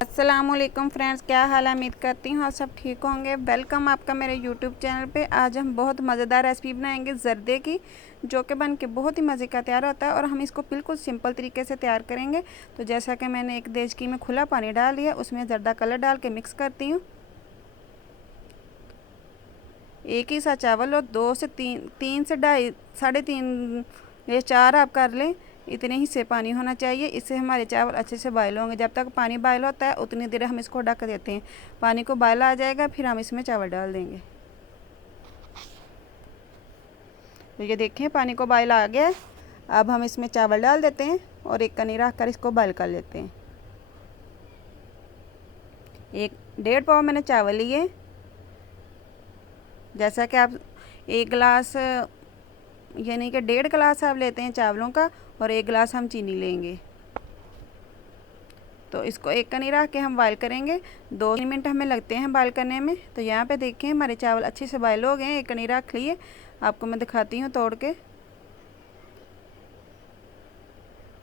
अस्सलाम वालेकुम फ्रेंड्स, क्या हाल है। उम्मीद करती हूँ आप सब ठीक होंगे। वेलकम आपका मेरे यूट्यूब चैनल पे। आज हम बहुत मज़ेदार रेसिपी बनाएंगे ज़र्दे की, जो कि बन के बहुत ही मज़े का तैयार होता है और हम इसको बिल्कुल सिंपल तरीके से तैयार करेंगे। तो जैसा कि मैंने एक देचकी में खुला पानी डाल लिया, उसमें ज़र्दा कलर डाल के मिक्स करती हूँ। एक ही सा चावल और 2 से 3 से 2.5 3.5 या 4 आप कर लें, इतने ही से पानी होना चाहिए। इससे हमारे चावल अच्छे से बॉयल होंगे। जब तक पानी बॉयल होता है उतनी देर हम इसको ढक देते हैं। पानी को बॉयल आ जाएगा, फिर हम इसमें चावल डाल देंगे। तो ये देखें, पानी को बॉयल आ गया है। अब हम इसमें चावल डाल देते हैं और एक कनी रख कर इसको बॉयल कर लेते हैं। 1.5 पाव मैंने चावल लिए। जैसा कि आप 1 गिलास यानी कि 1.5 गिलास आप लेते हैं चावलों का, और 1 गिलास हम चीनी लेंगे। तो इसको एक कनी रख के हम बॉयल करेंगे। 2 मिनट हमें लगते हैं बॉयल करने में। तो यहाँ पे देखें, हमारे चावल अच्छे से बॉयल हो गए हैं। एक कनी रख लिए, आपको मैं दिखाती हूँ तोड़ के।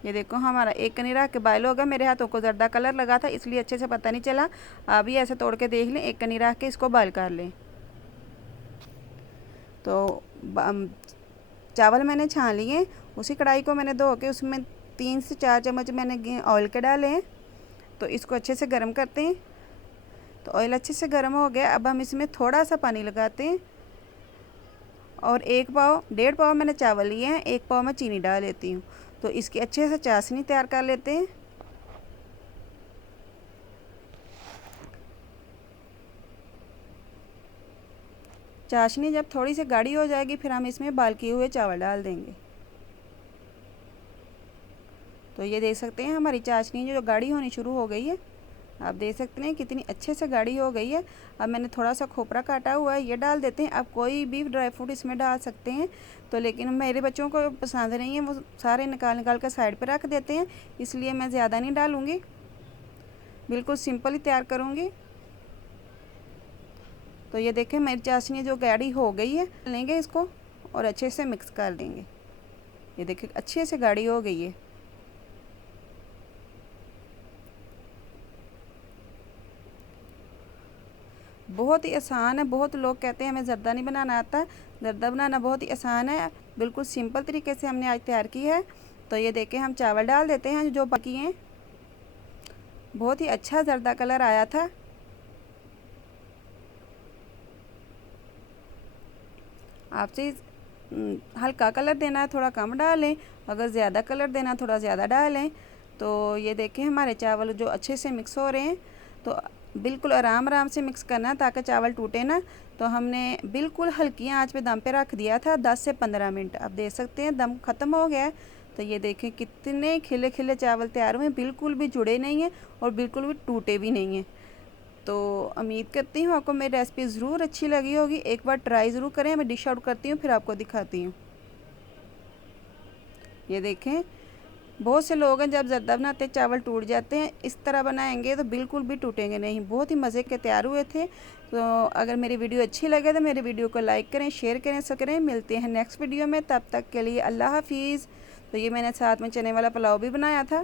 ये देखो, हमारा एक कनी रख के बॉयल हो गया। मेरे हाथों को ज़र्दा कलर लगा था, इसलिए अच्छे से पता नहीं चला। आप भी ऐसे तोड़ के देख लें, एक कनी रख के इसको बॉयल कर लें। तो चावल मैंने छान लिए। उसी कढ़ाई को मैंने धो के उसमें 3 से 4 चम्मच मैंने ऑयल के डाले हैं। तो इसको अच्छे से गर्म करते हैं। तो ऑयल अच्छे से गर्म हो गया। अब हम इसमें थोड़ा सा पानी लगाते हैं और 1.5 पाव मैंने चावल लिए हैं, 1 पाव मैं चीनी डाल लेती हूँ। तो इसकी अच्छे से चाशनी तैयार कर लेते हैं। चाशनी जब थोड़ी सी गाढ़ी हो जाएगी, फिर हम इसमें बॉयल किए हुए चावल डाल देंगे। तो ये देख सकते हैं, हमारी चाशनी जो गाढ़ी होनी शुरू हो गई है। आप देख सकते हैं कितनी अच्छे से गाढ़ी हो गई है। अब मैंने थोड़ा सा खोपरा काटा हुआ है, ये डाल देते हैं। आप कोई भी ड्राई फ्रूट इसमें डाल सकते हैं, तो लेकिन मेरे बच्चों को पसंद नहीं है, वो सारे निकाल निकाल कर साइड पर रख देते हैं, इसलिए मैं ज़्यादा नहीं डालूँगी। बिल्कुल सिंपल ही तैयार करूँगी। तो ये देखें, मेरी चाशनी जो गाढ़ी हो गई है, लेंगे इसको और अच्छे से मिक्स कर देंगे। ये देखें, अच्छे से गाढ़ी हो गई है। बहुत ही आसान है। बहुत लोग कहते हैं हमें ज़र्दा नहीं बनाना आता। ज़र्दा बनाना बहुत ही आसान है, बिल्कुल सिंपल तरीके से हमने आज तैयार की है। तो ये देखें, हम चावल डाल देते हैं जो बाकी हैं। बहुत ही अच्छा ज़र्दा कलर आया था। आपसे हल्का कलर देना है, थोड़ा कम डालें। अगर ज़्यादा कलर देना, थोड़ा ज़्यादा डालें। तो ये देखें, हमारे चावल जो अच्छे से मिक्स हो रहे हैं। तो बिल्कुल आराम आराम से मिक्स करना ताकि चावल टूटे ना। तो हमने बिल्कुल हल्की आंच पे दम पे रख दिया था 10 से 15 मिनट। अब देख सकते हैं दम ख़त्म हो गया है। तो ये देखें, कितने खिले खिले चावल तैयार हुए हैं, बिल्कुल भी जुड़े नहीं हैं और बिल्कुल भी टूटे भी नहीं हैं। तो उम्मीद करती हूँ आपको मेरी रेसिपी ज़रूर अच्छी लगी होगी। एक बार ट्राई ज़रूर करें। मैं डिश आउट करती हूँ, फिर आपको दिखाती हूँ। ये देखें, बहुत से लोग हैं जब ज़र्दा बनाते हैं चावल टूट जाते हैं। इस तरह बनाएंगे तो बिल्कुल भी टूटेंगे नहीं। बहुत ही मज़े के तैयार हुए थे। तो अगर मेरी वीडियो अच्छी लगे तो मेरी वीडियो को लाइक करें, शेयर करें, सब करें। मिलते हैं नेक्स्ट वीडियो में, तब तक के लिए अल्लाह हाफिज़। तो ये मैंने साथ में चने वाला पुलाव भी बनाया था।